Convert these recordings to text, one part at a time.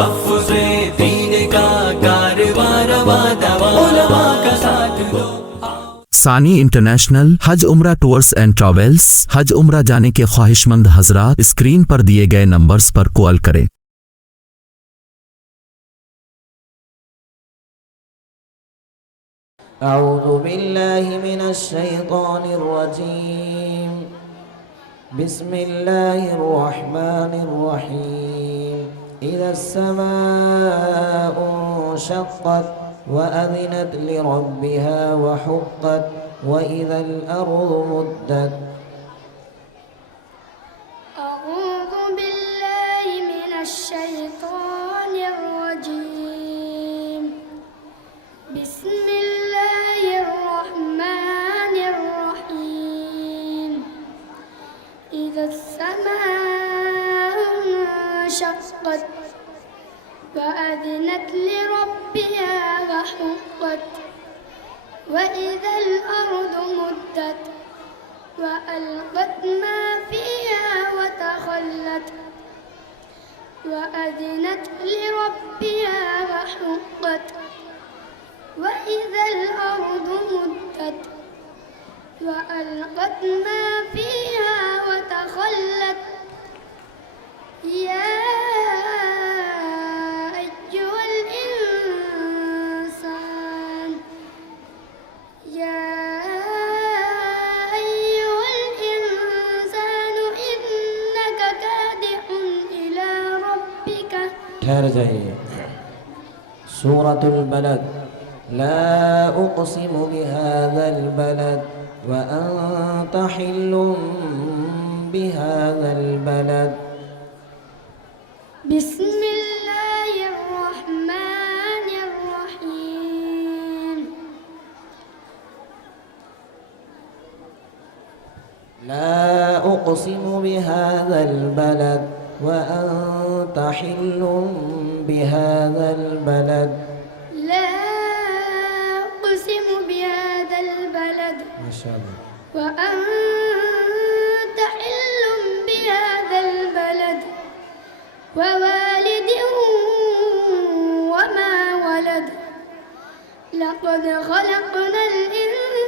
तहफ़्फ़ुज़ दीन का कारवां रवां दवा उलमा का साथ दो। सानी इंटरनेशनल हज उम्रा टूर्स एंड ट्रैवल्स। हज उम्रा जाने के ख्वाहिशमंद हजरात स्क्रीन पर दिए गए नंबर्स पर कॉल करें। أعوذ بالله من الشيطان الرجيم بسم الله الرحمن الرحيم إذا السماء انشقت وأذنت لربها وحقت وإذا الأرض مدت. أعوذ بالله من الشيطان الرجيم بسم الله الرحمن الرحيم إذا السماء انشقت وأذنت لربها وحقت وإذا الأرض مدت وألقت ما فيها وتخلت وأذنت لربها وحقت وإذا الأرض مدت وألقت ما فيها وتخلت يا أيها الإنسان إنك كادح إلى ربك. ठहर जाइए। सूरतुल बलद لا أقسم بهذا البلد وأنت حل بهذا البلد. بسم الله الرحمن الرحيم لا أقسم بهذا البلد وأنت حل بهذا البلد. لا أقسم بهذا البلد ما شاء الله. وأنت حل بهذا البلد ووالد وما ولد لقد خلقنا الإنسان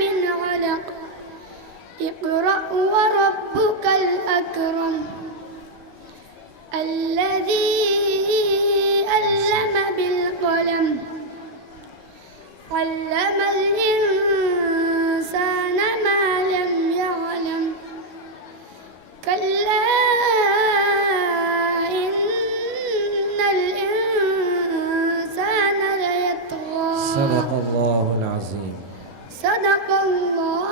من علق اقرأ وربك الأكرم الذي علم بالقلم علم الإنسان ما لم يعلم كلا إن الإنسان ليطغى. صدق الله العظيم. صدق الله